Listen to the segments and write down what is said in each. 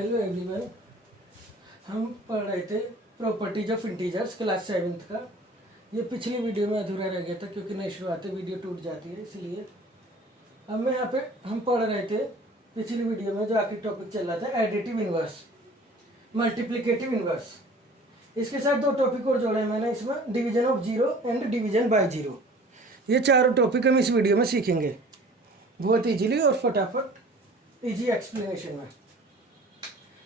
Hello everyone. हम पढ़ रहे थे properties of integers class 7th का। ये पिछली वीडियो में अधूरा रह गया था क्योंकि नई शुरुआत है, वीडियो टूट जाती है इसलिए। अब मैं यहाँ पे हम पढ़ रहे थे पिछली वीडियो में जो आखिरी टॉपिक चल रहा था एडिटिव इनवर्स, मल्टीप्लिकेटिव इनवर्स। इसके साथ दो टॉपिक और जोड़े मैंने इसमें, division of zero and division by zero. ये चारों टॉपिक हम इस वीडियो में सीखेंगे बहुत ईजीली और फटाफट इजी एक्सप्लेनेशन में।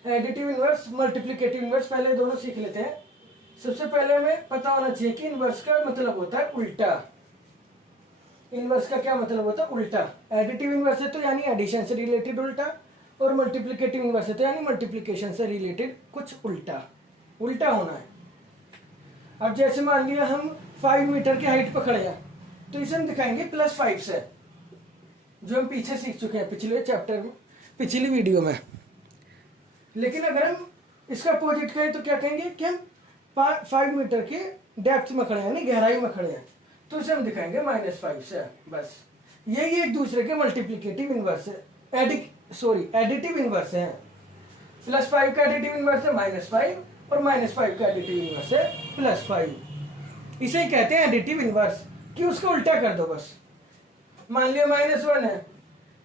एडिटिव इनवर्स, मल्टीप्लिकेटिव इनवर्स पहले दोनों सीख लेते हैं। सबसे पहले हमें पता होना चाहिए कि इनवर्स का मतलब होता है उल्टा। इनवर्स का क्या मतलब होता है? उल्टा। एडिटिव इनवर्स है तो यानी एडिशन से रिलेटेड उल्टा, और मल्टीप्लिकेटिव इनवर्स है तो यानी मल्टीप्लिकेशन से रिलेटेड कुछ उल्टा उल्टा होना है। अब जैसे मान लिया हम 5 मीटर की हाइट पर खड़े हैं तो इसे हम दिखाएंगे +5 से, जो हम पीछे सीख चुके हैं पिछले चैप्टर में, पिछली वीडियो में। लेकिन अगर हम इसका अपोजिट करें तो क्या कहेंगे कि हम 5 मीटर की डेप्थ में खड़े हैं, यानी गहराई में खड़े हैं, तो इसे हम दिखाएंगे -5 से। बस यही एक दूसरे के मल्टीप्लिकेटिव इनवर्स है, एडिटिव इनवर्स है। +5 का एडिटिव इनवर्स है -5 और -5 का एडिटिव इनवर्स है +5। इसे ही कहते हैं एडिटिव इनवर्स, कि उसको उल्टा कर दो बस। मान लियो -1 है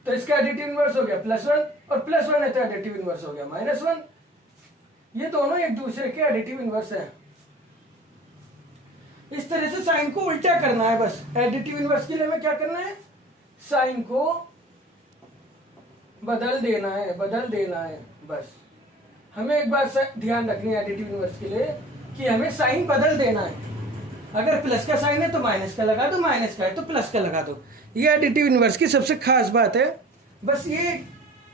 तो इसका एडिटिव इनवर्स हो गया +1, और +1 है तो एडिटिव इनवर्स हो गया -1। ये दोनों एक दूसरे के एडिटिव इनवर्स है। इस तरह से साइन को उल्टा करना है बस। एडिटिव इनवर्स के लिए हमें क्या करना है? साइन को बदल देना है बस। हमें एक बात ध्यान रखनी है एडिटिव इनवर्स के लिए कि हमें साइन बदल देना है। अगर प्लस का साइन है तो माइनस का लगा दो, माइनस का है तो प्लस का लगा दो। ये एडिटिव इनवर्स की सबसे खास बात है। बस ये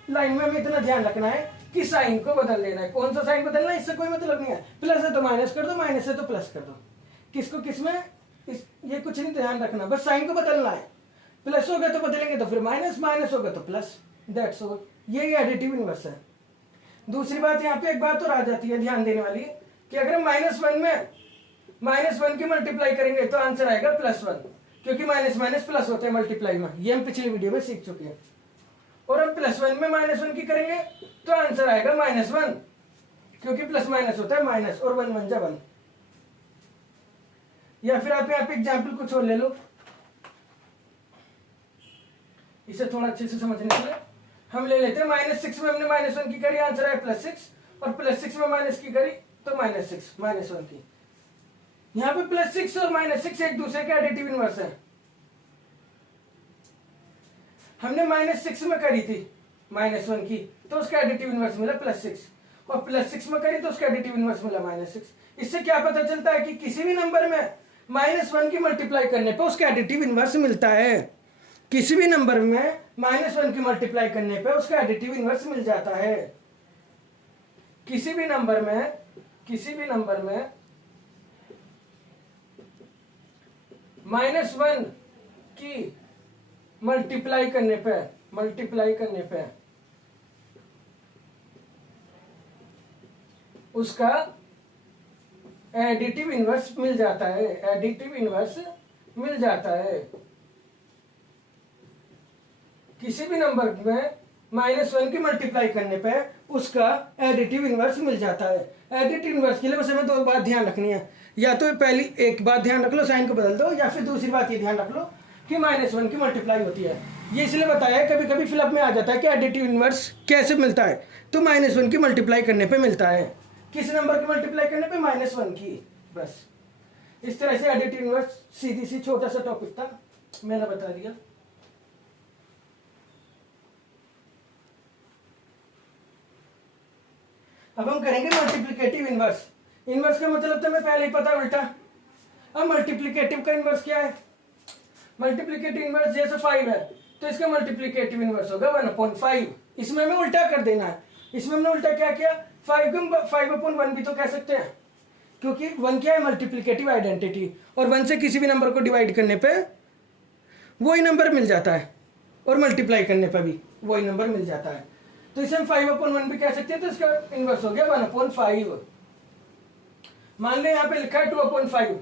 लाइन में हमें इतना ध्यान रखना है कि साइन को बदल देना है। कौन सा साइन बदलना है इससे कोई मतलब नहीं है। प्लस है तो माइनस कर दो, माइनस है तो प्लस कर दो। किसको किसमें ये कुछ नहीं ध्यान रखना, बस साइन को बदलना है। प्लस होगा तो बदलेंगे तो फिर माइनस, माइनस होगा तो प्लस, दैट्स ऑल। ये एडिटिव इनवर्स है। दूसरी बात, यहाँ पे एक बात और आ जाती है ध्यान देने वाली, कि अगर हम -1 में -1 की मल्टीप्लाई करेंगे तो आंसर आएगा +1, क्योंकि माइनस माइनस प्लस होते हैं मल्टीप्लाई में। ये हम पिछली वीडियो में सीख चुके हैं। और हम +1 में -1 की करेंगे तो आंसर आएगा -1, क्योंकि प्लस माइनस होता है माइनस, और 1 1 जा 1। या फिर आप यहाँ पे एग्जाम्पल कुछ और ले लो, इसे थोड़ा अच्छे से समझने के लिए हम ले लेते हैं। -6 में हमने -1 की करी, आंसर आया +6, और +6 में माइनस की करी तो -6 -1 की। यहाँ पे +6 और -6 एक दूसरे के एडिटिव इनवर्स है। हमने -6 में करी थी -1 की तो उसका एडिटिव इनवर्स मिला +6, और +6 में करी तो उसका एडिटिव इनवर्स मिला -6। इससे क्या पता चलता है कि किसी भी नंबर में -1 की मल्टीप्लाई करने पे उसका एडिटिव इनवर्स मिलता है। किसी भी नंबर में -1 की मल्टीप्लाई करने पे उसका एडिटिव इनवर्स मिल जाता है। किसी भी नंबर में -1 की मल्टीप्लाई करने पे उसका एडिटिव इनवर्स मिल जाता है। किसी भी नंबर में -1 की मल्टीप्लाई करने पे उसका एडिटिव इनवर्स मिल जाता है। एडिटिव इनवर्स के लिए बस हमें 2 बात ध्यान रखनी है। या तो पहली एक बात ध्यान रख लो, साइन को बदल दो, या फिर दूसरी बात ये ध्यान रख लो कि -1 की मल्टीप्लाई होती है। ये इसलिए बताया है, कभी कभी फिलअप में आ जाता है कि एडिटिव इनवर्स कैसे मिलता है, तो -1 की मल्टीप्लाई करने पे मिलता है। किस नंबर की मल्टीप्लाई करने पे? -1 की। बस इस तरह से एडिटिव इनवर्स, सीधी सी छोटा सा टॉपिक था, मैंने बता दिया। अब हम करेंगे मल्टीप्लिकेटिव इनवर्स। इनवर्स का मतलब तो हमें पहले ही पता है, उल्टा। अब मल्टीप्लिकेटिव का इनवर्स क्या है? मल्टीप्लिकेटिव इनवर्स जैसे 5 है तो इसका मल्टीप्लिकेटिव इनवर्स होगा 1/5। इसमें हमें उल्टा कर देना है। इसमें हमने उल्टा क्या किया? 5 को 5/1 भी तो कह सकते हैं, क्योंकि 1 क्या है? मल्टीप्लिकेटिव आइडेंटिटी, और 1 से किसी भी नंबर को डिवाइड करने पे वही नंबर मिल जाता है, और मल्टीप्लाई करने पे भी वही नंबर मिल जाता है। तो इसे हम 5/1 भी कह सकते हैं, तो इसका इनवर्स हो गया 1/5। मान लो यहाँ पे लिखा है 2/5,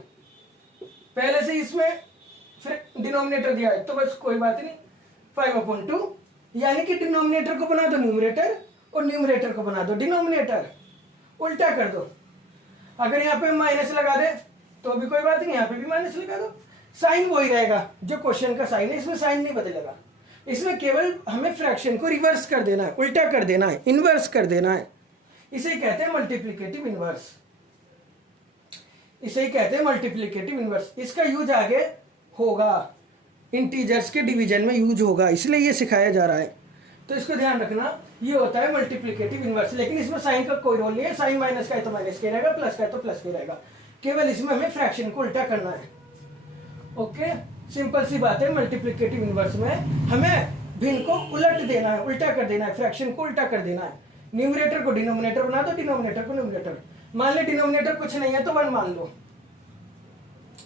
पहले से इसमें फिर डिनोमिनेटर दिया है तो बस कोई बात नहीं, 5/2, यानी कि डिनोमिनेटर को बना दो न्यूमरेटर और न्यूमरेटर को बना दो डिनोमिनेटर, उल्टा कर दो। अगर यहाँ पे माइनस लगा दे तो भी कोई बात नहीं, यहाँ पे भी माइनस लगा दो, साइन वही रहेगा जो क्वेश्चन का साइन है, इसमें साइन नहीं बदलेगा। इसमें केवल हमें फ्रैक्शन को रिवर्स कर देना है, उल्टा कर देना है, इनवर्स कर देना है। इसे कहते हैं मल्टीप्लिकेटिव इनवर्स, इसे कहते हैं मल्टीप्लिकेटिव इनवर्स। इसका यूज आगे होगा, इंटीजर्स के डिवीजन में यूज होगा, इसलिए ये सिखाया जा रहा है। तो इसको ध्यान रखना, ये होता है मल्टीप्लिकेटिव इनवर्स। लेकिन इसमें साइन का कोई रोल नहीं है, साइन माइनस का है तो माइनस का रहेगा, प्लस का है तो प्लस का रहेगा। केवल इसमें हमें फ्रैक्शन को उल्टा करना है। ओके, सिंपल सी बात है। मल्टीप्लिकेटिव इनवर्स में हमें भिन्न को उलट देना है, उल्टा कर देना है, फ्रैक्शन को उल्टा कर देना है। न्यूमरेटर को डिनोमिनेटर बना दो, डिनोमिनेटर को न्यूमरेटर। मान ले डिनोमिनेटर कुछ नहीं है तो 1 मान लो।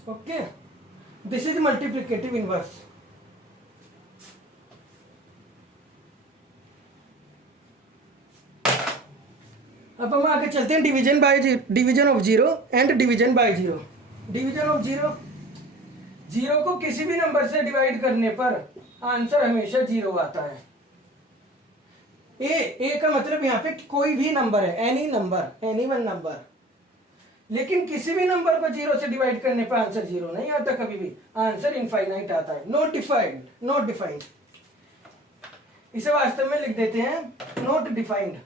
Okay, this is multiplicative inverse. अब हम आगे चलते हैं division by division of zero and division by zero. Division of zero, zero को किसी भी नंबर से डिवाइड करने पर आंसर हमेशा जीरो आता है। ए का मतलब यहाँ पे कोई भी नंबर है, any number, any one number. लेकिन किसी भी नंबर को जीरो से डिवाइड करने पर आंसर जीरो नहीं आता, कभी भी आंसर इनफाइनाइट आता है। नॉट डिफाइंड, नॉट डिफाइंड, इसे वास्तव में लिख देते हैं नॉट डिफाइंड,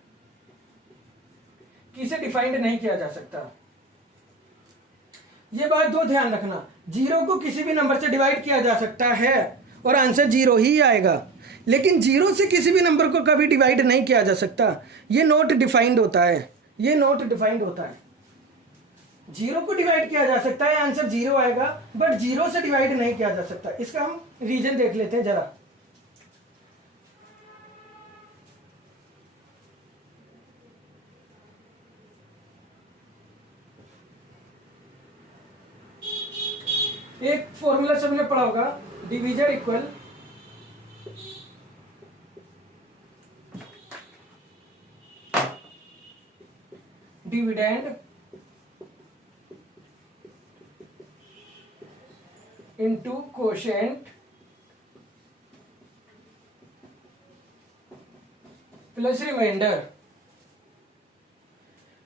किसे डिफाइंड नहीं किया जा सकता। ये बात दो ध्यान रखना, जीरो को किसी भी नंबर से डिवाइड किया जा सकता है और आंसर जीरो ही आएगा, लेकिन जीरो से किसी भी नंबर को कभी डिवाइड नहीं किया जा सकता। ये नॉट डिफाइंड होता है, ये नॉट डिफाइंड होता है। जीरो को डिवाइड किया जा सकता है, आंसर जीरो आएगा, बट जीरो से डिवाइड नहीं किया जा सकता। इसका हम रीजन देख लेते हैं जरा। एक फॉर्मूला सबने पढ़ा होगा, divisor equal dividend into quotient plus remainder.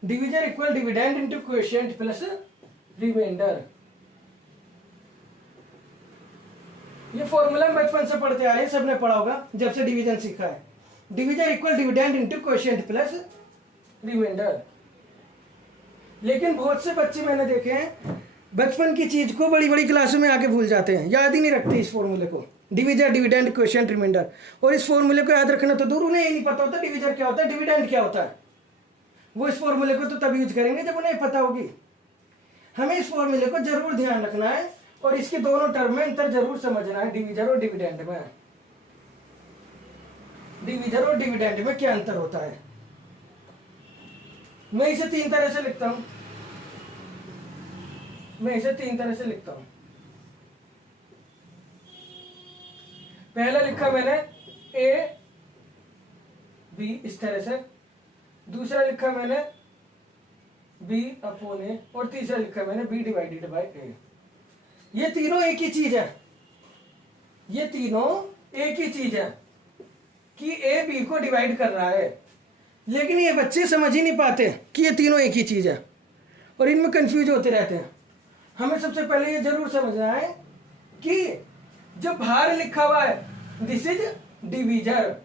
Divisor equal dividend into quotient plus remainder. ये फॉर्मूला बचपन से पढ़ते आ रहे हैं, सबने पढ़ा होगा जब से डिवीजन सीखा है। Divisor equal dividend into quotient plus remainder. लेकिन बहुत से बच्चे मैंने देखे हैं बचपन की चीज को बड़ी बड़ी क्लासों में आके भूल जाते हैं, याद ही नहीं रखते इस फॉर्मूले को, डिवीजर डिविडेंड कोशेंट रिमाइंडर। और इस फॉर्मूले को याद रखना तो दूर, उन्हें ये नहीं पता होता डिवीजर क्या होता है, डिविडेंड क्या होता है। वो इस फॉर्मूले को तो तब यूज करेंगे जब उन्हें पता होगी। हमें इस फॉर्मूले को जरूर ध्यान रखना है और इसके दोनों टर्म में अंतर जरूर समझना है, डिवीजर और डिविडेंड में। डिवीजर और डिविडेंड में क्या अंतर होता है। मैं इसे तीन तरह से लिखता हूं, पहला लिखा मैंने ए बी इस तरह से, दूसरा लिखा मैंने बी अपॉन ए, और तीसरा लिखा मैंने बी डिवाइडेड बाय ए। ये तीनों एक ही चीज है, ये तीनों एक ही चीज है कि ए बी को डिवाइड कर रहा है। लेकिन ये बच्चे समझ ही नहीं पाते कि ये तीनों एक ही चीज है और इनमें कंफ्यूज होते रहते हैं। हमें सबसे पहले ये जरूर समझना है कि जो बाहर लिखा हुआ है दिस इज डिवीजर,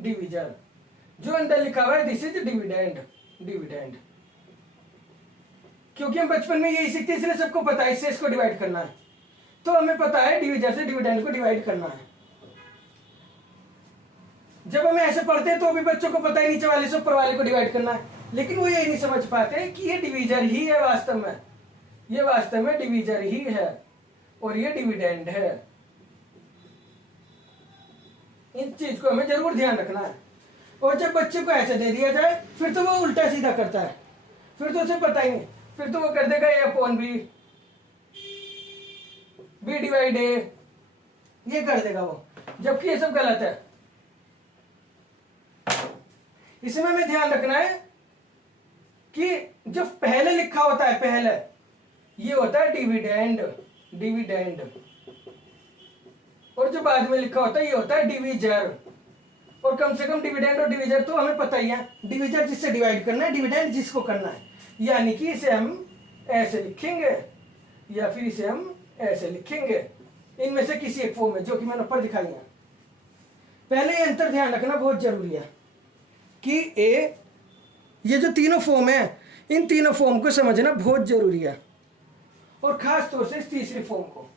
डिवीजर, जो अंदर लिखा हुआ है दिस इज डिविडेंड, डिविडेंड। क्योंकि हम बचपन में यही सीखते, इसलिए सबको पता है इससे इसको डिवाइड करना है, तो हमें पता है डिवीजर से डिविडेंड को डिवाइड करना है। जब हमें ऐसे पढ़ते हैं तो भी बच्चों को पता ही नहीं 44 से ऊपर वाले को डिवाइड करना है, लेकिन वो ये नहीं समझ पाते कि ये डिवीजर ही है वास्तव में, ये वास्तव में डिवीजर ही है और ये डिविडेंड है। इन चीज को हमें जरूर ध्यान रखना है। और जब बच्चे को ऐसे दे दिया जाए फिर तो वो उल्टा सीधा करता है, फिर तो उसे पता ही नहीं, फिर तो वो कर देगा ए अपॉन बी, बी डिवाइड ए, ये कर देगा वो, जबकि ये सब गलत है। इसमें हमें ध्यान रखना है कि जो पहले लिखा होता है, पहले ये होता है डिविडेंड, डिविडेंड, और जो बाद में लिखा होता है ये होता है डिवीजर। और और कम से कम डिविडेंड और डिविजर तो हमें पता ही है, डिविजर जिससे डिवाइड करना है, डिविडेंड जिसको करना है, यानी कि इसे हम ऐसे लिखेंगे या फिर इसे हम ऐसे लिखेंगे, इनमें से किसी एक फॉर्म में, जो कि मैंने ऊपर दिखाई है। पहले ये अंतर ध्यान रखना बहुत जरूरी है कि ये जो तीनों फॉर्म है, इन तीनों फॉर्म को समझना बहुत जरूरी है, और खास तौर से इस तीसरी फॉर्म को।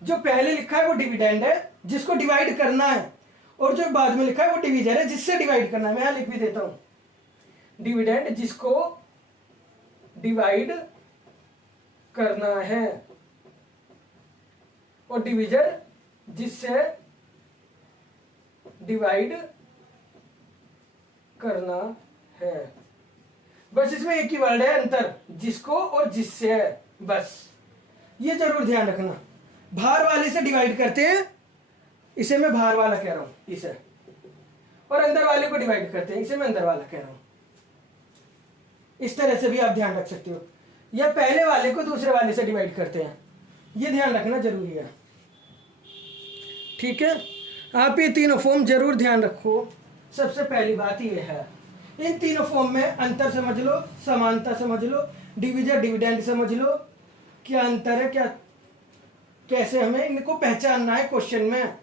जो पहले लिखा है वो डिविडेंड है जिसको डिवाइड करना है, और जो बाद में लिखा है वो डिविजन है जिससे डिवाइड करना है। मैं यहां लिख भी देता हूं, डिविडेंड जिसको डिवाइड करना है, और डिविजर जिससे डिवाइड करना है। बस इसमें एक ही वर्ड है अंतर, जिसको और जिससे है, बस ये जरूर ध्यान रखना। बाहर वाले से डिवाइड करते हैं, इसे मैं बाहर वाला कह रहा हूं इसे, और अंदर वाले को डिवाइड करते हैं, इसे मैं अंदर वाला कह रहा हूं। इस तरह से भी आप ध्यान रख सकते हो, या पहले वाले को दूसरे वाले से डिवाइड करते हैं, ये ध्यान रखना जरूरी है। ठीक है, आप ये तीनों फॉर्म जरूर ध्यान रखो। सबसे पहली बात ये है, इन तीनों फॉर्म में अंतर समझ लो, समानता समझ लो, डिविजन डिविडेंड समझ लो, क्या अंतर है, क्या कैसे हमें इनको पहचानना है क्वेश्चन में।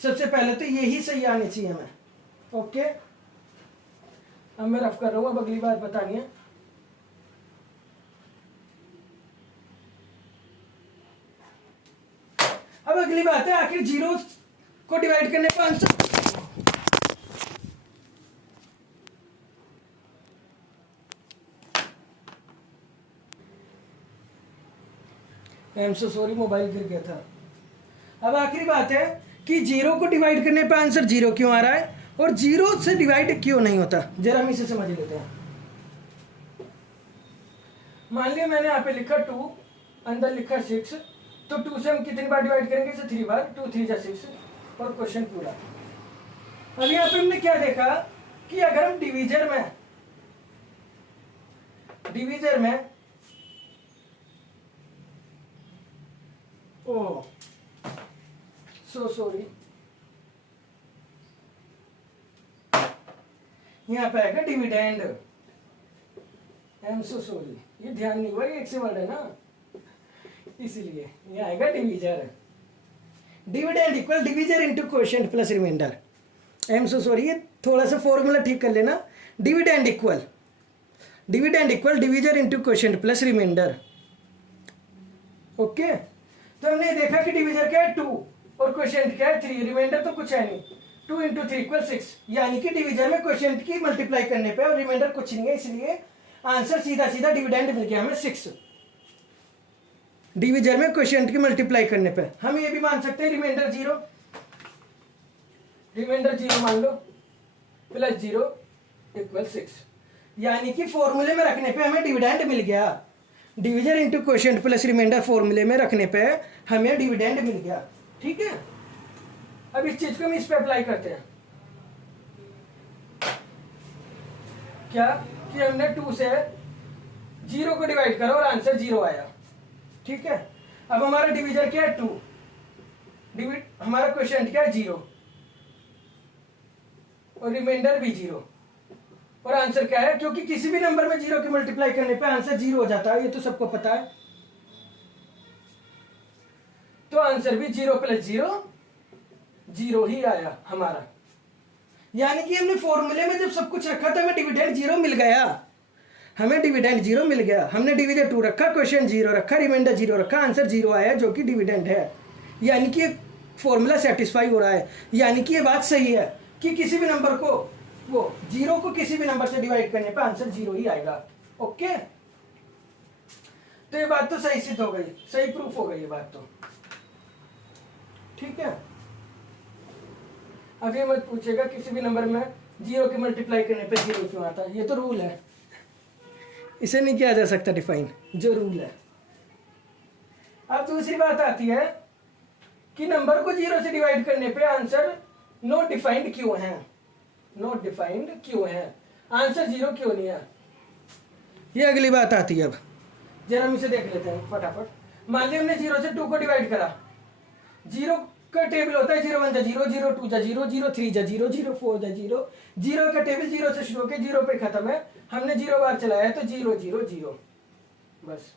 सबसे पहले तो यही सही आनी चाहिए हमें। ओके, अब मैं रफ कर रहा हूं, अब अगली बात बतानी है। अब अगली बात है, आखिर जीरो को डिवाइड करने का आंसर सॉरी मोबाइल गिर गया था। अब आखिरी बात है कि जीरो को डिवाइड करने पे आंसर जीरो क्यों आ रहा है, और जीरो से डिवाइड क्यों नहीं होता, जरा हम इसे समझ लेते हैं। मान लिया मैंने यहाँ पे लिखा 2, अंदर लिखा 6, तो 2 से हम कितनी बार डिवाइड करेंगे, इसे 3 बार, 2 3 जा 6, और क्वेश्चन पूरा। अब यहाँ पे हमने क्या देखा कि अगर हम डिवीजर में ओ सो सॉरी, यहाँ पे आएगा dividend, I am so sorry, ये ध्यान नहीं हुआ, ये एक से वर्ड है ना, इसलिए ये आएगा divisor. Dividend equal divisor into quotient plus remainder. I am so sorry, ये थोड़ा सा फॉर्मूला ठीक कर लेना। Dividend equal divisor into quotient plus remainder. Okay, तो हमने देखा कि डिविजर क्या है 2 और क्वोशिएंट क्या है 3, रिमाइंडर तो कुछ है नहीं। 2 × 3 = 6, यानी कि डिविजर में क्वोशिएंट की मल्टीप्लाई करने पे और रिमाइंडर कुछ नहीं है, इसलिए आंसर सीधा सीधा डिविडेंड मिल गया हमें 6। डिविजर में क्वोशिएंट की मल्टीप्लाई करने पे हम ये भी मान सकते हैं रिमाइंडर 0 मान लो, प्लस 0 = 6, यानी कि फॉर्मूले में रखने पे हमें डिविडेंड मिल गया। Divisor into quotient plus remainder फॉर्मूले में रखने पे हमें डिविडेंड मिल गया। ठीक है, अब इस चीज को हम इस पे अप्लाई करते हैं। क्या कि हमने 2 से 0 को डिवाइड करा और आंसर 0 आया। ठीक है, अब हमारा डिविजर क्या है 2, हमारा क्वोशिएंट क्या है 0, और रिमाइंडर भी 0, और आंसर क्या है, क्योंकि किसी भी नंबर में 0 की मल्टीप्लाई करने पे आंसर 0 हो जाता है, ये तो सबको पता है। तो आंसर भी 0 + 0 0 ही आया हमारा, यानी कि हमने फॉर्मूले में जब सब कुछ रखा था हमें डिविडेंड 0 मिल गया, हमने डिविजर 2 रखा, क्वोशिएंट 0 रखा, रिमाइंडर 0 रखा, आंसर 0 आया जो कि डिविडेंड है। यानी कि फॉर्मूला सेटिस्फाई हो रहा है, यानी कि ये बात सही है कि किसी भी नंबर को, वो 0 को किसी भी नंबर से डिवाइड करने पर आंसर 0 ही आएगा। ओके, तो ये बात तो सही सिद्ध हो गई, सही प्रूफ हो गई ये बात तो। ठीक है, अब ये मत पूछेगा किसी भी नंबर में 0 की मल्टीप्लाई करने पे 0 क्यों आता है, ये तो रूल है, इसे नहीं किया जा सकता डिफाइन, जो रूल है। अब दूसरी बात आती है कि नंबर को 0 से डिवाइड करने पे आंसर नॉट डिफाइंड क्यों है, आंसर 0 क्यों नहीं है, ये अगली बात आती है। अब जरा हम इसे देख लेते हैं फटाफट। मान लिया हमने 0 से 2 को डिवाइड करा, 0 का टेबल होता है 0 1 जा 0, 0 2 जा 0, 0 3 जा 0, 0 4 जा 0। 0 का टेबल 0 से शुरू होकर 0 पे खत्म है। हमने 0 बार चलाया है तो 0 0 0 बस।